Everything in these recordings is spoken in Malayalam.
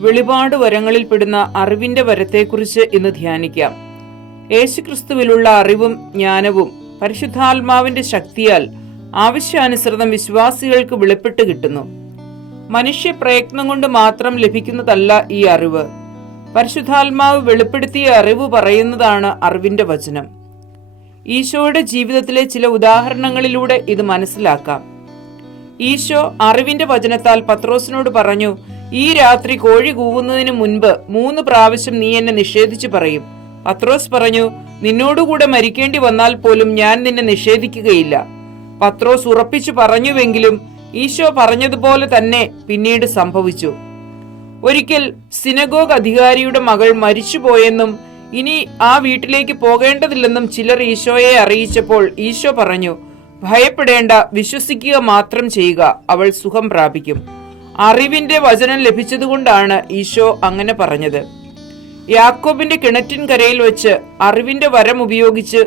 വെളിപാട് വരങ്ങളിൽ പെടുന്ന അറിവിന്റെ വരത്തെക്കുറിച്ച് ഇന്ന് ധ്യാനിക്കാം. യേശുക്രിസ്തുവിലുള്ള അറിവും ജ്ഞാനവും പരിശുദ്ധാത്മാവിന്റെ ശക്തിയാൽ ആവശ്യാനുസൃതം വിശ്വാസികൾക്ക് വെളിപ്പെട്ട് കിട്ടുന്നു. മനുഷ്യ പ്രയത്നം കൊണ്ട് മാത്രം ലഭിക്കുന്നതല്ല ഈ അറിവ്. പരിശുദ്ധാത്മാവ് വെളിപ്പെടുത്തിയ അറിവ് പറയുന്നതാണ് അറിവിന്റെ വചനം. ഈശോയുടെ ജീവിതത്തിലെ ചില ഉദാഹരണങ്ങളിലൂടെ ഇത് മനസ്സിലാക്കാം. ഈശോ അറിവിന്റെ വചനത്താൽ പത്രോസിനോട് പറഞ്ഞു ഈ രാത്രി കോഴി കൂവുന്നതിന് മുൻപ് മൂന്ന് പ്രാവശ്യം നീ എന്നെ നിഷേധിച്ചു പറയും. പത്രോസ് പറഞ്ഞു നിന്നോടുകൂടെ മരിക്കേണ്ടി വന്നാൽ പോലും ഞാൻ നിന്നെ നിഷേധിക്കുകയില്ല. പത്രോസ് ഉറപ്പിച്ചു പറഞ്ഞുവെങ്കിലും ഈശോ പറഞ്ഞതുപോലെ തന്നെ പിന്നീട് സംഭവിച്ചു. ഒരിക്കൽ സിനഗോഗ് അധികാരിയുടെ മകൾ മരിച്ചുപോയെന്നും ഇനി ആ വീട്ടിലേക്ക് പോകേണ്ടതില്ലെന്നും ചിലർ ഈശോയെ അറിയിച്ചപ്പോൾ ഈശോ പറഞ്ഞു ഭയപ്പെടേണ്ട വിശ്വസിക്കുക മാത്രം ചെയ്യുക അവൾ സുഖം പ്രാപിക്കും. അറിവിന്റെ വചനം ലഭിച്ചതുകൊണ്ടാണ് ഈശോ അങ്ങനെ പറഞ്ഞത്. യാക്കോബിന്റെ കിണറ്റിൻകരയിൽ വെച്ച് അറിവിന്റെ വരം ഉപയോഗിച്ച്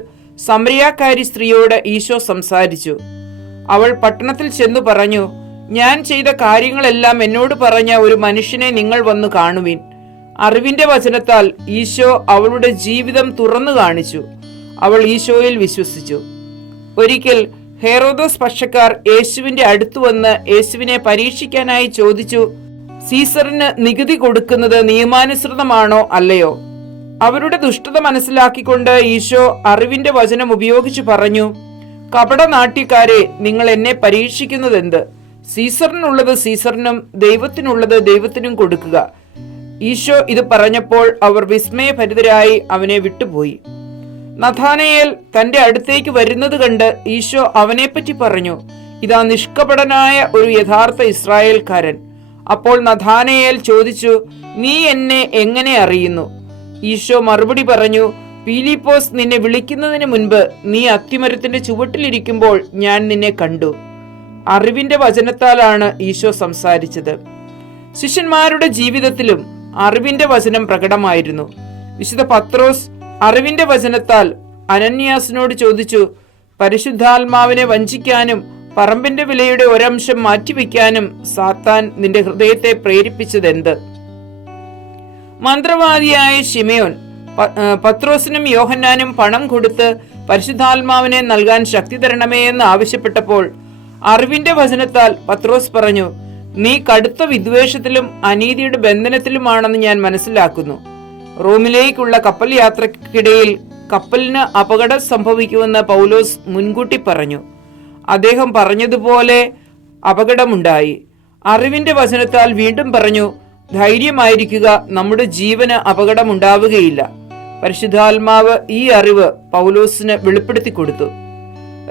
സമരിയാക്കാരി സ്ത്രീയോട് ഈശോ സംസാരിച്ചു. അവൾ പട്ടണത്തിൽ ചെന്നു പറഞ്ഞു ഞാൻ ചെയ്ത കാര്യങ്ങളെല്ലാം എന്നോട് പറഞ്ഞ ഒരു മനുഷ്യനെ നിങ്ങൾ വന്ന് കാണുവിൻ. അറിവിന്റെ വചനത്താൽ ഈശോ അവളുടെ ജീവിതം തുറന്നു കാണിച്ചു. അവൾ ഈശോയിൽ വിശ്വസിച്ചു. ഒരിക്കൽ ഹെറോദോസ് പക്ഷക്കാർ യേശുവിന്റെ അടുത്തു വന്ന് യേശുവിനെ പരീക്ഷിക്കാനായി ചോദിച്ചു സീസറിന് നികുതി കൊടുക്കുന്നത് നിയമാനുസൃതമാണോ അല്ലയോ? അവരുടെ ദുഷ്ടത മനസ്സിലാക്കിക്കൊണ്ട് ഈശോ അറിവിന്റെ വചനം ഉപയോഗിച്ചു പറഞ്ഞു കപട നാട്യക്കാരെ നിങ്ങൾ എന്നെ പരീക്ഷിക്കുന്നതെന്ത്? സീസറിനുള്ളത് സീസറിനും ദൈവത്തിനുള്ളത് ദൈവത്തിനും കൊടുക്കുക. ഈശോ ഇത് പറഞ്ഞപ്പോൾ അവർ വിസ്മയഭരിതരായി അവനെ വിട്ടുപോയി. നഥാനയേൽ തന്റെ അടുത്തേക്ക് വരുന്നത് കണ്ട് ഈശോ അവനെപ്പറ്റി പറഞ്ഞു ഇതാ നിഷ്കപടനായ ഒരു യഥാർത്ഥ ഇസ്രായേൽക്കാരൻ. അപ്പോൾ നഥാനയേൽ ചോദിച്ചു നീ എന്നെ എങ്ങനെ അറിയുന്നു? ഈശോ മറുപടി പറഞ്ഞു പീലിപ്പോസ് നിന്നെ വിളിക്കുന്നതിന് മുൻപ് നീ അത്തിമരത്തിന്റെ ചുവട്ടിലിരിക്കുമ്പോൾ ഞാൻ നിന്നെ കണ്ടു. അറിവിന്റെ വചനത്താലാണ് ഈശോ സംസാരിച്ചത്. ശിഷ്യന്മാരുടെ ജീവിതത്തിലും അറിവിന്റെ വചനം പ്രകടമായിരുന്നു. വിശുദ്ധ പത്രോസ് അറിവിന്റെ വചനത്താൽ അനന്യാസിനോട് ചോദിച്ചു പരിശുദ്ധാത്മാവിനെ വഞ്ചിക്കാനും പറമ്പിന്റെ വിലയുടെ ഒരംശം മാറ്റിവെക്കാനും സാത്താൻ നിന്റെ ഹൃദയത്തെ പ്രേരിപ്പിച്ചതെന്ത്? മന്ത്രവാദിയായ ഷിമയോൻ പത്രോസിനും യോഹന്നാനും പണം കൊടുത്ത് പരിശുദ്ധാത്മാവിനെ നൽകാൻ ശക്തി തരണമേ എന്ന് ആവശ്യപ്പെട്ടപ്പോൾ അറിവിന്റെ വചനത്താൽ പത്രോസ് പറഞ്ഞു നീ കടുത്ത വിദ്വേഷത്തിലും അനീതിയുടെ ബന്ധനത്തിലുമാണെന്ന് ഞാൻ മനസ്സിലാക്കുന്നു. റോമിലേക്കുള്ള കപ്പൽ യാത്രക്കിടയിൽ കപ്പലിന് അപകടം സംഭവിക്കുമെന്ന് പൗലോസ് മുൻകൂട്ടി പറഞ്ഞു. അദ്ദേഹം പറഞ്ഞതുപോലെ അപകടമുണ്ടായി. അറിവിന്റെ വചനത്താൽ വീണ്ടും പറഞ്ഞു ധൈര്യമായിരിക്കുക നമ്മുടെ ജീവന് അപകടമുണ്ടാവുകയില്ല. പരിശുദ്ധാത്മാവ് ഈ അറിവ് പൗലോസിന് വെളിപ്പെടുത്തി കൊടുത്തു.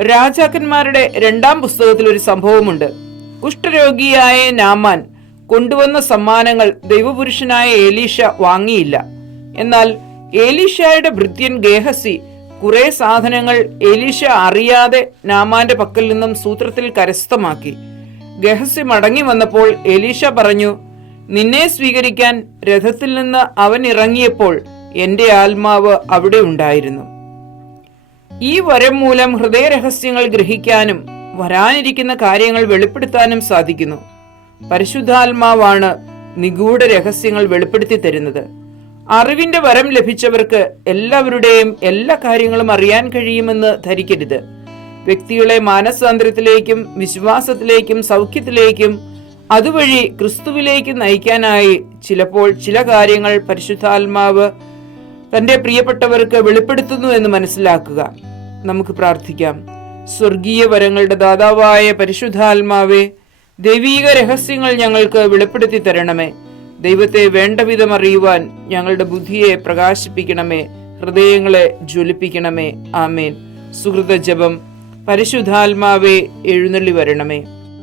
രാജാക്കന്മാരുടെ രണ്ടാം പുസ്തകത്തിൽ ഒരു സംഭവമുണ്ട്. കുഷ്ഠരോഗിയായ നാമാൻ കൊണ്ടുവന്ന സമ്മാനങ്ങൾ ദൈവപുരുഷനായ ഏലീഷ വാങ്ങിയില്ല. എന്നാൽ ഏലീഷയുടെ ഭൃത്യൻ ഗേഹസി കുറെ സാധനങ്ങൾ ഏലീഷ അറിയാതെ നാമാന്റെ പക്കൽ നിന്നും സൂത്രത്തിൽ കരസ്ഥമാക്കി. ഗഹസി മടങ്ങി വന്നപ്പോൾ ഏലീഷ പറഞ്ഞു നിന്നെ സ്വീകരിക്കാൻ രഥത്തിൽ നിന്ന് അവൻ ഇറങ്ങിയപ്പോൾ എന്റെ ആത്മാവ് അവിടെ ഉണ്ടായിരുന്നു. ഈ വരം മൂലം ഹൃദയരഹസ്യങ്ങൾ ഗ്രഹിക്കാനും വരാനിരിക്കുന്ന കാര്യങ്ങൾ വെളിപ്പെടുത്താനും സാധിക്കുന്നു. പരിശുദ്ധാത്മാവാണ് നിഗൂഢ രഹസ്യങ്ങൾ വെളിപ്പെടുത്തി തരുന്നത്. അറിവിന്റെ വരം ലഭിച്ചവർക്ക് എല്ലാവരുടെയും എല്ലാ കാര്യങ്ങളും അറിയാൻ കഴിയുമെന്ന് ധരിക്കരുത്. വ്യക്തികളെ മാനസാന്തരത്തിലേക്കും വിശ്വാസത്തിലേക്കും സൗഖ്യത്തിലേക്കും അതുവഴി ക്രിസ്തുവിലേക്ക് നയിക്കാനായി ചിലപ്പോൾ ചില കാര്യങ്ങൾ പരിശുദ്ധാത്മാവ് തന്റെ പ്രിയപ്പെട്ടവർക്ക് വെളിപ്പെടുത്തുന്നു എന്ന് മനസ്സിലാക്കുക. നമുക്ക് പ്രാർത്ഥിക്കാം. സ്വർഗീയ വരങ്ങളുടെ ദാതാവായ പരിശുദ്ധാത്മാവേ ദൈവീക രഹസ്യങ്ങൾ ഞങ്ങൾക്ക് വെളിപ്പെടുത്തി തരണമേ. ദൈവത്തെ വേണ്ട വിധം അറിയുവാൻ ഞങ്ങളുടെ ബുദ്ധിയെ പ്രകാശിപ്പിക്കണമേ. ഹൃദയങ്ങളെ ജ്വലിപ്പിക്കണമേ. ആമേൻ. സുഹൃത ജപം പരിശുദ്ധാത്മാവേ എഴുന്നള്ളി വരണമേ.